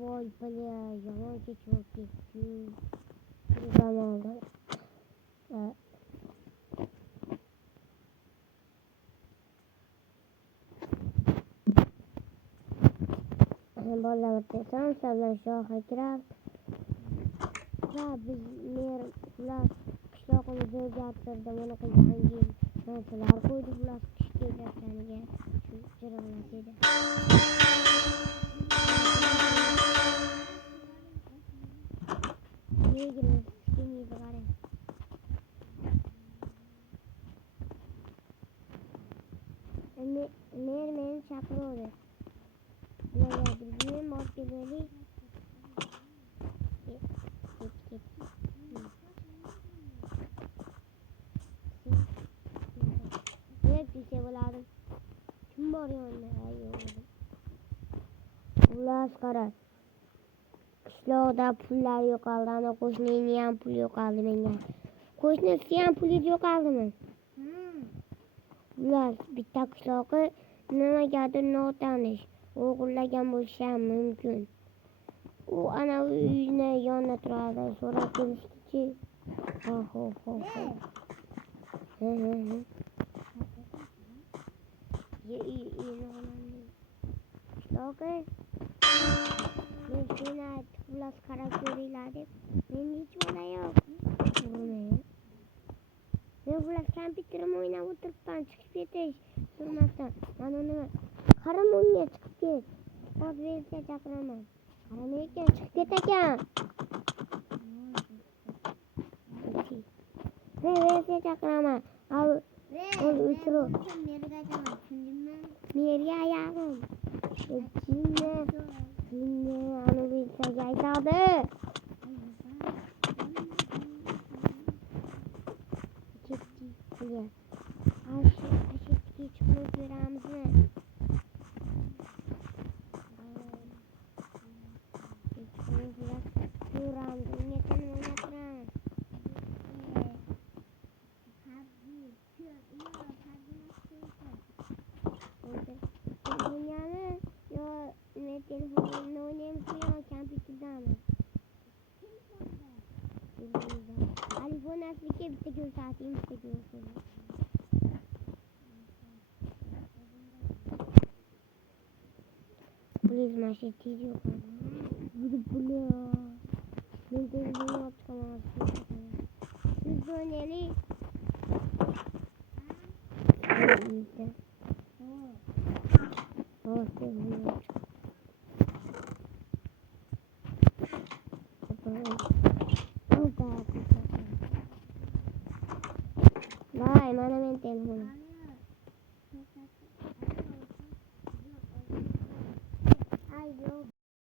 Voy bile yomon kechib ketdi. Turgan oldi. Bolalar o'tirsin, sablan shoxga kirib va biz mer ular qishloqimizni o'zgartirdi. Mana yangi narsalar qo'ydi ular qish kechasiga shu jirg'alas edi. Negri kichkina qarang. Mer meni chaqirdi. Bularga birga olib kelaylik. Ket. Ne pise bo'ladim. Kim bor yonida? Xullas qarang. Qishloqda pullar yo'qoldi. Ana qo'shnining ham puli yo'qoldi menga. Qo'shnisi ham puli yo'qoldimi? Ular bitta qishloqi nimagadir notanish o'g'irlagan bo'lishi ham mumkin. U ana uyini yonida turadi. So'rab kelishdi-chi. Ho. Qishloqi men seni aytib ular qarab ko'ringlar deb meni hech bola yo'q. Men ular kompyuterim o'ynab o'tiribman, chiqib ketish turmasdan. Mana nima? Qarama unga chiqib ket. Hozir versiya chaqiraman. Qaramay ekan, chiqib ket ekan. Men versiya chaqiraman. O'tirib. Merga ayag'im. Jinni ana versiyaga aytadi. Ashitga chiqib ko'ramizmi? Telefonda oynaymiz yo kompyuterdami? Telefon aslida bitta ko'rsatayım, bitta ko'rsatayım. Polis mashina yo'q. Buli. Men telefonni olib chiqaman. Siz oynaylik. Vai, mana men telefon.